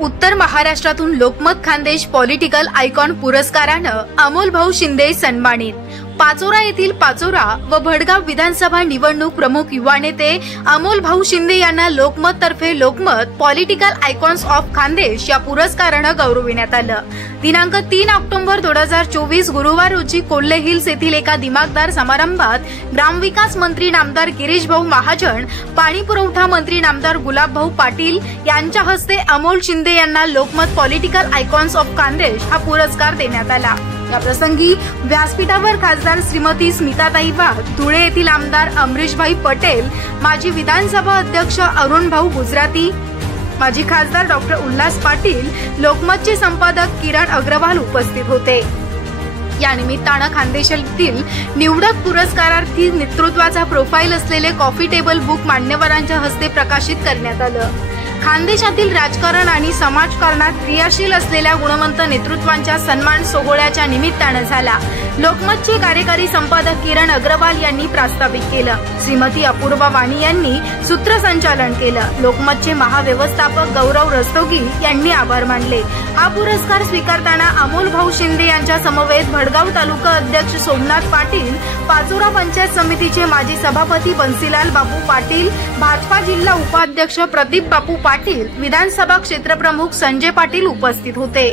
उत्तर महाराष्ट्रातून Lokmat Khandesh political icon पुरस्कारानं अमोल भाऊ शिंदे सन्मानित। पाचोरा येथील पाचोरा व भडगाव विधानसभा निवडणूक प्रमुख युवा नेते अमोल भाऊ शिंदे यांना लोकमत तर्फे Lokmat political icons of Khandesh या पुरस्कारानं गौरविण्यात आलं। दिनांक 3 ऑक्टोबर 2024 गुरुवार रोजी कोल्हे हिल्स येथील एका दिमागदार समारंभात ग्रामविकास मंत्री नामदार गिरीश भाऊ महाजन, पाणी पुरवठा मंत्री नामदार गुलाब भाऊ पाटील यांच्या हस्ते अमोल शिंदे यांना Lokmat political icons of Khandesh हा पुरस्कार देण्यात आला। या प्रसंगी व्यासपीठावर खासदार श्रीमती स्मिताताई वाघ, धुळे येथील आमदार अमरीशभाई पटेल, माजी विधानसभा अध्यक्ष अरुण भाऊ गुजराती, माजी खासदार डॉक्टर उल्हास पाटील, लोकमतचे संपादक किरण अग्रवाल उपस्थित होते। या निमित्तानं खानदेशातील निवडक पुरस्कारार्थी नेतृत्वाचा प्रोफाईल असलेले कॉफी टेबल बुक मान्यवरांच्या हस्ते प्रकाशित करण्यात आलं। खानदेशातील राजकारण आणि समाजकारणात क्रियाशील असलेल्या गुणवंत नेतृत्वांच्या सन्मान सोहळ्याच्या निमित्तानं झाला। लोकमतचे कार्यकारी संपादक किरण अग्रवाल यांनी प्रास्ताविक केलं। श्रीमती अपूर्वा वाणी यांनी सूत्रसंचालन केलं। लोकमतचे महाव्यवस्थापक गौरव रस्तोगी यांनी आभार मानले। हा पुरस्कार स्वीकारताना अमोल भाऊ शिंदे यांच्या समवेत भडगाव तालुका अध्यक्ष सोमनाथ पाटील, पाचोरा पंचायत समितीचे माजी सभापती बंसीलाल बापू पाटील, भाजपा जिल्हा उपाध्यक्ष प्रदीप बापू पाटील, विधानसभा क्षेत्रप्रमुख संजय पाटील उपस्थित होते।